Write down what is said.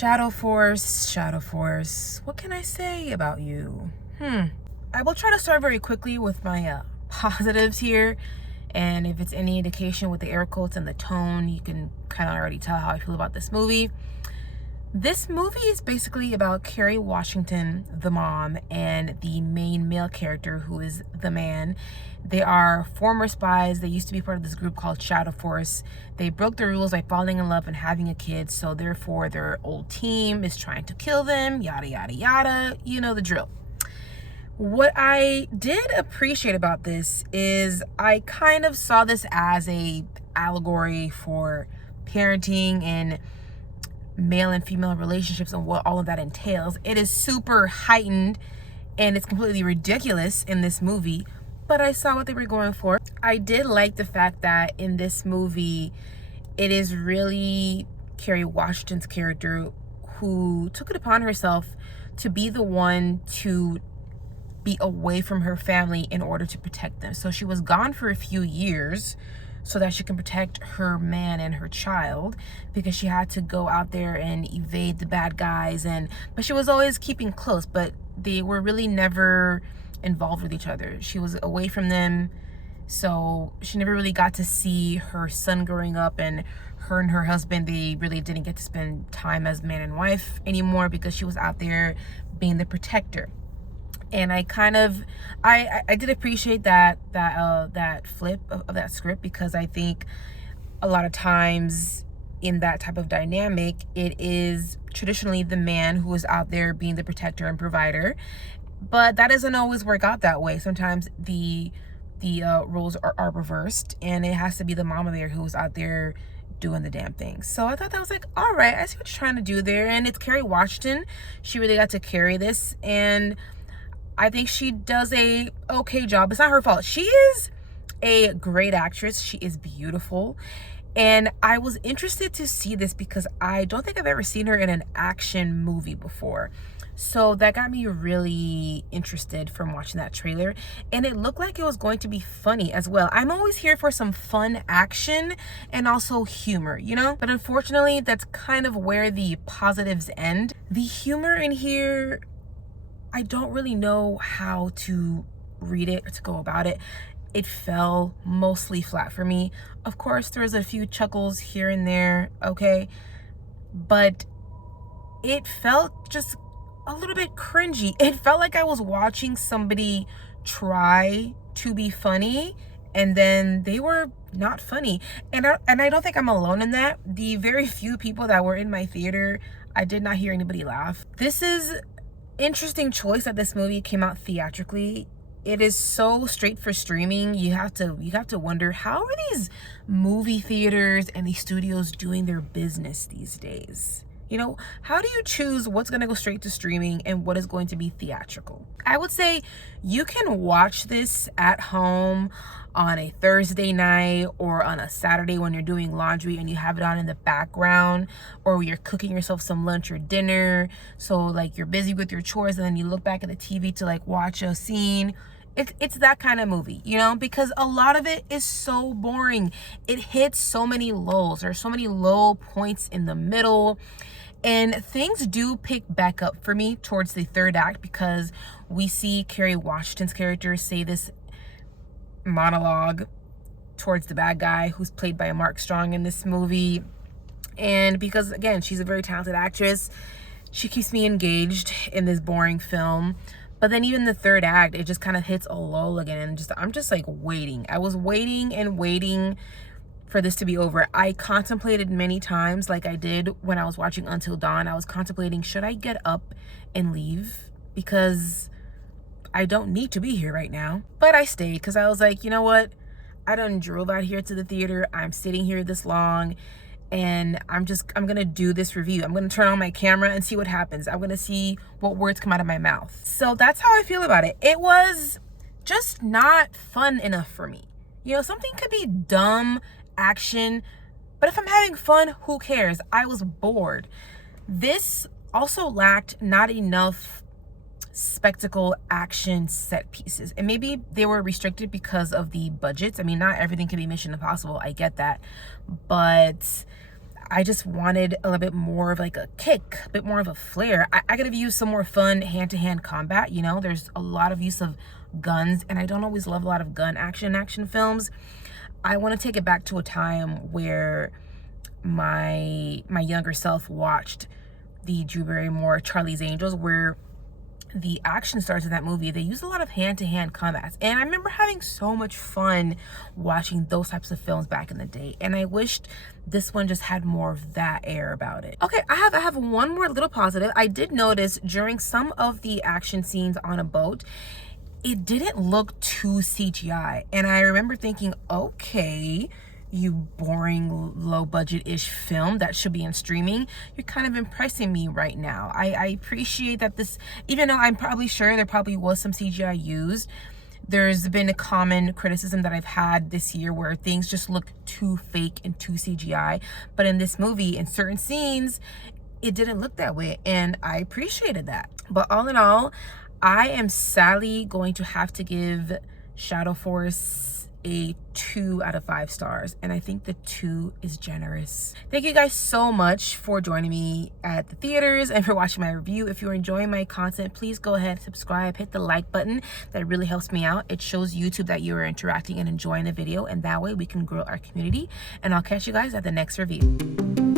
Shadow Force, what can I say about you? I will try to start very quickly with my positives here, and if it's any indication with the air quotes and the tone, you can kind of already tell how I feel about this movie. This movie is basically about Carrie Washington, the mom, and the main male character, who is the man. They are former spies. They used to be part of this group called Shadow Force. They broke the rules by falling in love and having a kid, so therefore their old team is trying to kill them, yada, yada, yada. You know the drill. What I did appreciate about this is I kind of saw this as a allegory for parenting and male and female relationships and what all of that entails. It is super heightened and it's completely ridiculous in this movie, but I saw what they were going for. I did like the fact that in this movie, it is really Kerry Washington's character who took it upon herself to be the one to be away from her family in order to protect them. So she was gone for a few years so that she can protect her man and her child, because she had to go out there and evade the bad guys, but she was always keeping close, but they were really never involved with each other. She was away from them, so she never really got to see her son growing up, and her husband, they really didn't get to spend time as man and wife anymore because she was out there being the protector. And I kind of, I did appreciate that flip of that script, because I think a lot of times in that type of dynamic, it is traditionally the man who is out there being the protector and provider, but that doesn't always work out that way. Sometimes the roles are reversed, and it has to be the mama bear who's out there doing the damn thing. So I thought that was like, all right, I see what you're trying to do there. And it's Carrie Washington. She really got to carry this, and I think she does a okay job. It's not her fault. She is a great actress. She is beautiful. And I was interested to see this because I don't think I've ever seen her in an action movie before. So that got me really interested from watching that trailer. And it looked like it was going to be funny as well. I'm always here for some fun action and also humor, you know? But unfortunately, that's kind of where the positives end. The humor in here, I don't really know how to read it or to go about it. It fell mostly flat for me. Of course, there's a few chuckles here and there, okay? But it felt just a little bit cringy. It felt like I was watching somebody try to be funny, and then they were not funny. And I don't think I'm alone in that. The very few people that were in my theater, I did not hear anybody laugh. This is interesting choice that this movie came out theatrically. It is so straight for streaming. You have to wonder, how are these movie theaters and these studios doing their business these days? You know, how do you choose what's going to go straight to streaming and what is going to be theatrical? I would say you can watch this at home on a Thursday night or on a Saturday when you're doing laundry and you have it on in the background, or you're cooking yourself some lunch or dinner. So like you're busy with your chores and then you look back at the TV to like watch a scene. It's that kind of movie, you know, because a lot of it is so boring. It hits so many lows. There's so many low points in the middle. And things do pick back up for me towards the third act, because we see Kerry Washington's character say this monologue towards the bad guy, who's played by Mark Strong in this movie. And because, again, she's a very talented actress, she keeps me engaged in this boring film. But then even the third act, it just kind of hits a lull again. And I'm just like waiting. I was waiting and waiting for this to be over. I contemplated many times, like I did when I was watching Until Dawn. I was contemplating, should I get up and leave? Because I don't need to be here right now. But I stayed because I was like, you know what? I done drove out here to the theater. I'm sitting here this long, and I'm gonna do this review. I'm gonna turn on my camera and see what happens. I'm gonna see what words come out of my mouth. So that's how I feel about it. It was just not fun enough for me. You know, something could be dumb action, but if I'm having fun, who cares? I was bored. This also lacked not enough spectacle action set pieces, and maybe they were restricted because of the budgets. I mean, not everything can be Mission Impossible, I get that, but I just wanted a little bit more of like a kick, a bit more of a flair. I could have used some more fun hand-to-hand combat. You know, there's a lot of use of guns, and I don't always love a lot of gun action films. I want to take it back to a time where my younger self watched the Drew Barrymore Charlie's Angels, where the action stars in that movie, they use a lot of hand-to-hand combats, and I remember having so much fun watching those types of films back in the day, and I wished this one just had more of that air about it. Okay, I have one more little positive. I did notice during some of the action scenes on a boat, it didn't look too CGI, and I remember thinking, okay, you boring low budget-ish film that should be in streaming, you're kind of impressing me right now. I appreciate that this, even though I'm probably sure there probably was some CGI used, there's been a common criticism that I've had this year where things just look too fake and too CGI, but in this movie, in certain scenes, it didn't look that way, and I appreciated that. But all in all, I am sadly going to have to give Shadow Force a 2 out of 5 stars, and I think the 2 is generous. Thank you guys so much for joining me at the theaters and for watching my review. If you're enjoying my content, please go ahead, subscribe, hit the like button. That really helps me out. It shows YouTube that you are interacting and enjoying the video, and that way we can grow our community. And I'll catch you guys at the next review.